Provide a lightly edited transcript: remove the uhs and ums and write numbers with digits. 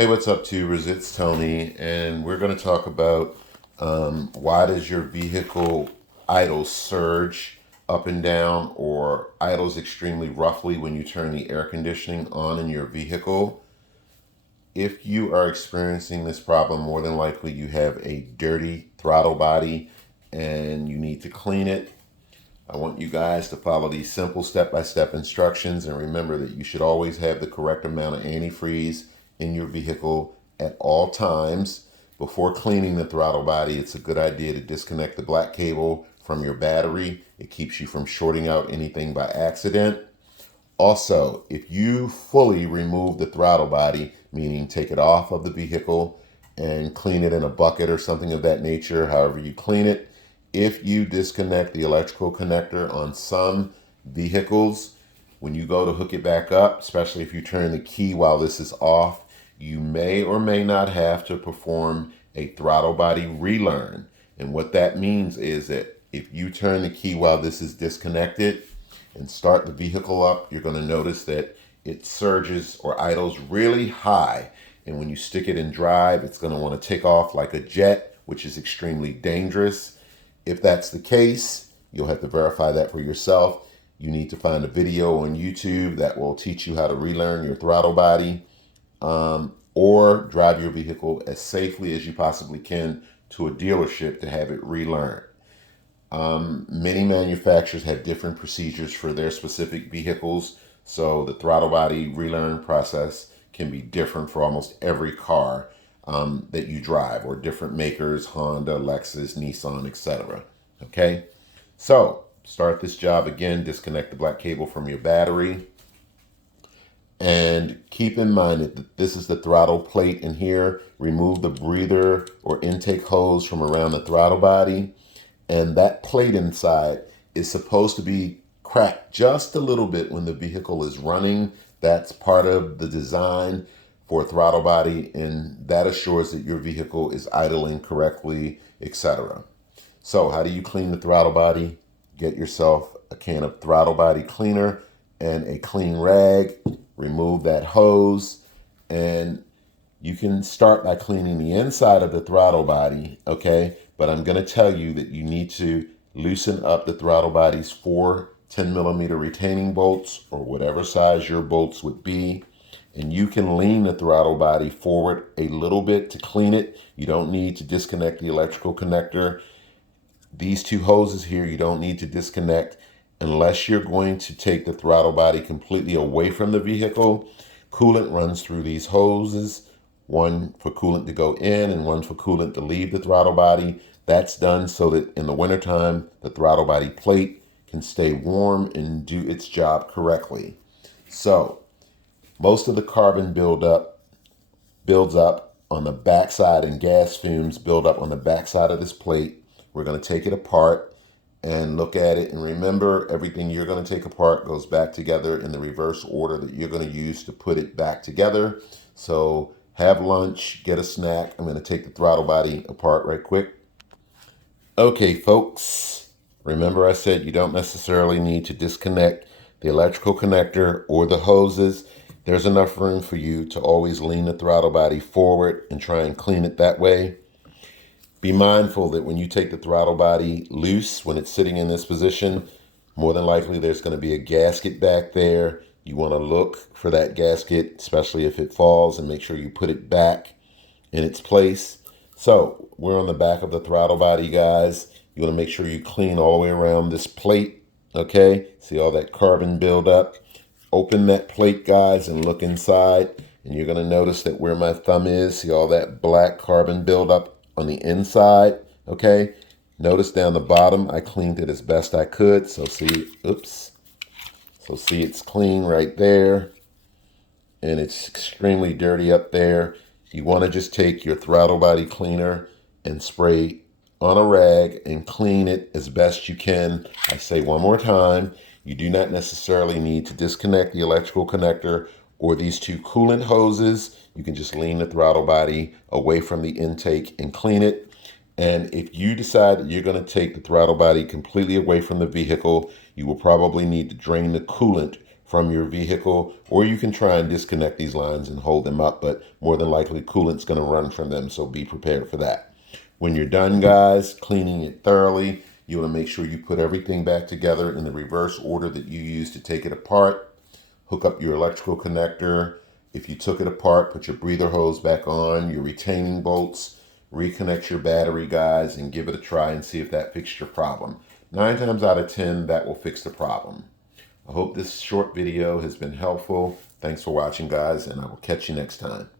Hey, what's up, tubers? It's Tony, and we're going to talk about why does your vehicle idle surge up and down or idles extremely roughly when you turn the air conditioning on in your vehicle. If you are experiencing this problem, more than likely you have a dirty throttle body and you need to clean it. I want you guys to follow these simple step-by-step instructions, and remember that you should always have the correct amount of antifreeze in your vehicle at all times. Before cleaning the throttle body, it's a good idea to disconnect the black cable from your battery. It keeps you from shorting out anything by accident. Also, if you fully remove the throttle body, meaning take it off of the vehicle and clean it in a bucket or something of that nature, however you clean it, if you disconnect the electrical connector on some vehicles, when you go to hook it back up, especially if you turn the key while this is off, you may or may not have to perform a throttle body relearn. And what that means is that if you turn the key while this is disconnected and start the vehicle up, you're going to notice that it surges or idles really high. And when you stick it in drive, it's going to want to take off like a jet, which is extremely dangerous. If that's the case, you'll have to verify that for yourself. You need to find a video on YouTube that will teach you how to relearn your throttle body, or drive your vehicle as safely as you possibly can to a dealership to have it relearned. Many manufacturers have different procedures for their specific vehicles, so the throttle body relearn process can be different for almost every car that you drive, or different makers: Honda, Lexus, Nissan, etc. Okay, so start this job again. Disconnect the black cable from your battery, and keep in mind that this is the throttle plate in here. Remove the breather or intake hose from around the throttle body, and that plate inside is supposed to be cracked just a little bit when the vehicle is running. That's part of the design for a throttle body, and that assures that your vehicle is idling correctly, etc. So how do you clean the throttle body? Get yourself a can of throttle body cleaner and a clean rag. Remove that hose, and you can start by cleaning the inside of the throttle body, okay? But I'm going to tell you that you need to loosen up the throttle body's 4 10-millimeter retaining bolts, or whatever size your bolts would be. And you can lean the throttle body forward a little bit to clean it. You don't need to disconnect the electrical connector. These two hoses here, you don't need to disconnect unless you're going to take the throttle body completely away from the vehicle. Coolant runs through these hoses, one for coolant to go in and one for coolant to leave the throttle body. That's done so that in the wintertime, the throttle body plate can stay warm and do its job correctly. So most of the carbon builds up on the backside, and gas fumes build up on the backside of this plate. We're going to take it apart and look at it. And remember, everything you're going to take apart goes back together in the reverse order that you're going to use to put it back together. So have lunch, get a snack. I'm going to take the throttle body apart right quick. Okay, folks, remember I said you don't necessarily need to disconnect the electrical connector or the hoses. There's enough room for you to always lean the throttle body forward and try and clean it that way. Be mindful that when you take the throttle body loose, when it's sitting in this position, more than likely there's going to be a gasket back there. You want to look for that gasket, especially if it falls, and make sure you put it back in its place. So we're on the back of the throttle body, guys. You want to make sure you clean all the way around this plate, okay? See all that carbon buildup? Open that plate, guys, and look inside, and you're going to notice that where my thumb is, see all that black carbon buildup on the inside, okay? Notice down the bottom, I cleaned it as best I could. So see, see it's clean right there, and it's extremely dirty up there. You want to just take your throttle body cleaner and spray on a rag and clean it as best you can. I say one more time, you do not necessarily need to disconnect the electrical connector or these two coolant hoses. You can just lean the throttle body away from the intake and clean it. And if you decide that you're going to take the throttle body completely away from the vehicle, you will probably need to drain the coolant from your vehicle, or you can try and disconnect these lines and hold them up, but more than likely coolant's going to run from them, so be prepared for that. When you're done, guys, cleaning it thoroughly, you want to make sure you put everything back together in the reverse order that you used to take it apart. Hook up your electrical connector. If you took it apart, put your breather hose back on, your retaining bolts, reconnect your battery, guys, and give it a try and see if that fixed your problem. 9 times out of 10, that will fix the problem. I hope this short video has been helpful. Thanks for watching, guys, and I will catch you next time.